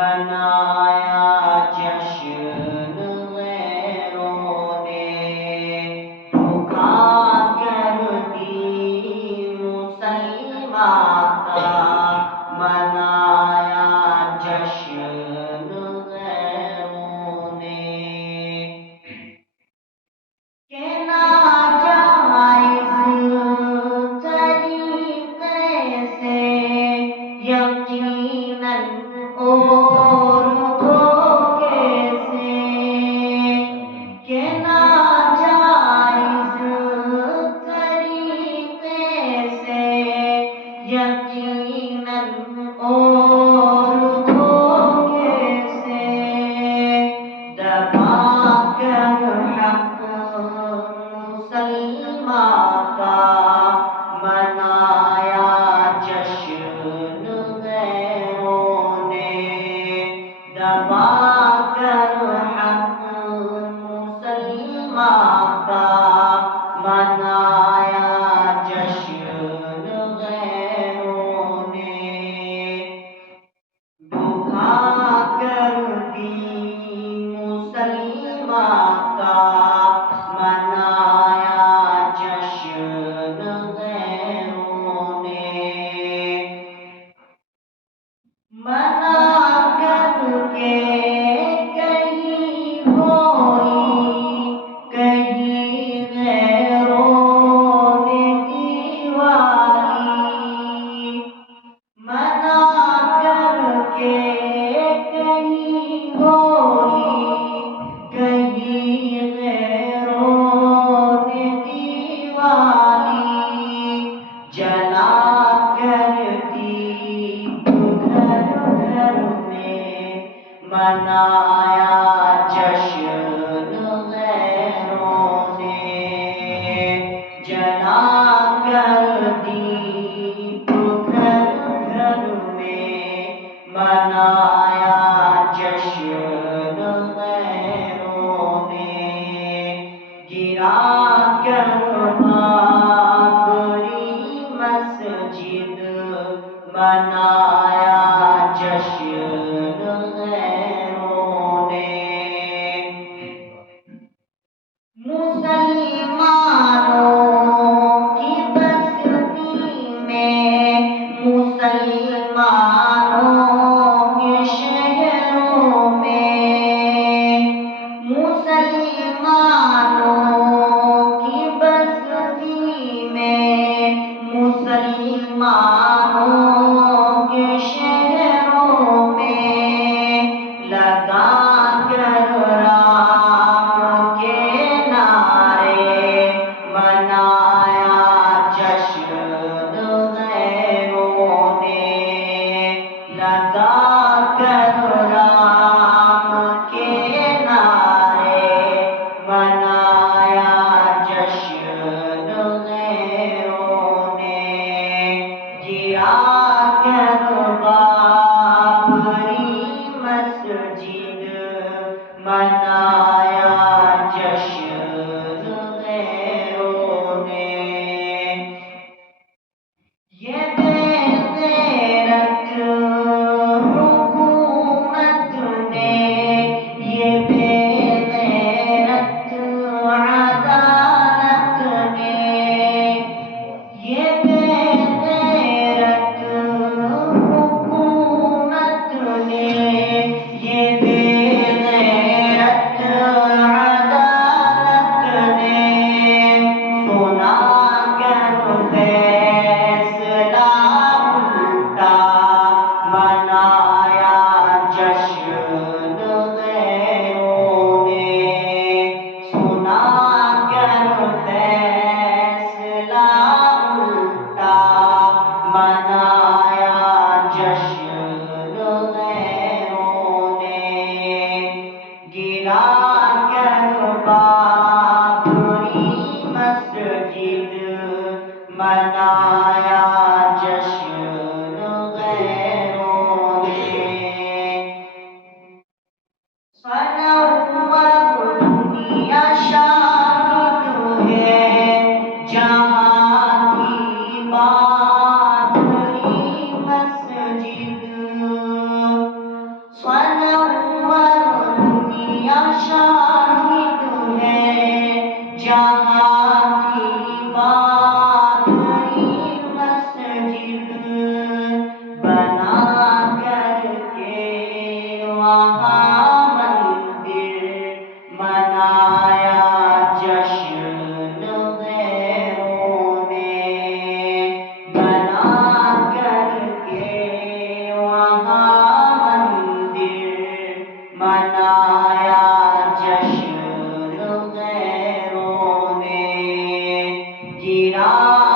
منایا جشن غیروں نے، دکھا کر دی مسلمان کا منایا جشن غیروں نے، کہ ناجائز طریقے سے یقیناً اور دھوکے سے، کہ ناجائز طریقے سے یقیناً اور دھوکے سے دبا کر حق مسلمان کا منایا جشن غیروں نے، دبا کر حق مسلمان کا منایا جشن غیروں نے، دکھا کر دی مسلمان کا منایا جشن غیروں نے، منا کر کے کہیں ہوئی کہیں غیروں نے دیوالی، منا کر کے کہیں ہوئی کہیں غیروں نے دیوالی، جلا کر دیپ گھر گھر میں منایا جشن غیروں نے، جلا کر دیپ گھر گھر میں منایا جشن غیروں نے، گرا کر بابری مسجد منایا جشن غیروں نے، مسلمانوں کی بستی میں مسلمانوں کے شہروں میں، مسلمانوں کی بستی میں مسلمانوں کے شہروں میں لگا کر رام کے نعرے منایا جشن غیروں نے، لگا کر رام کے نعرے منایا جشن غیروں نے، گرا کر بابری مسجد منایا جشن غیروں نے، یہ بے غیرت حکومت نے، یہ بے غیرت عدالت نے، یہ بے غیرت منایا جشن غیروں نے، گرا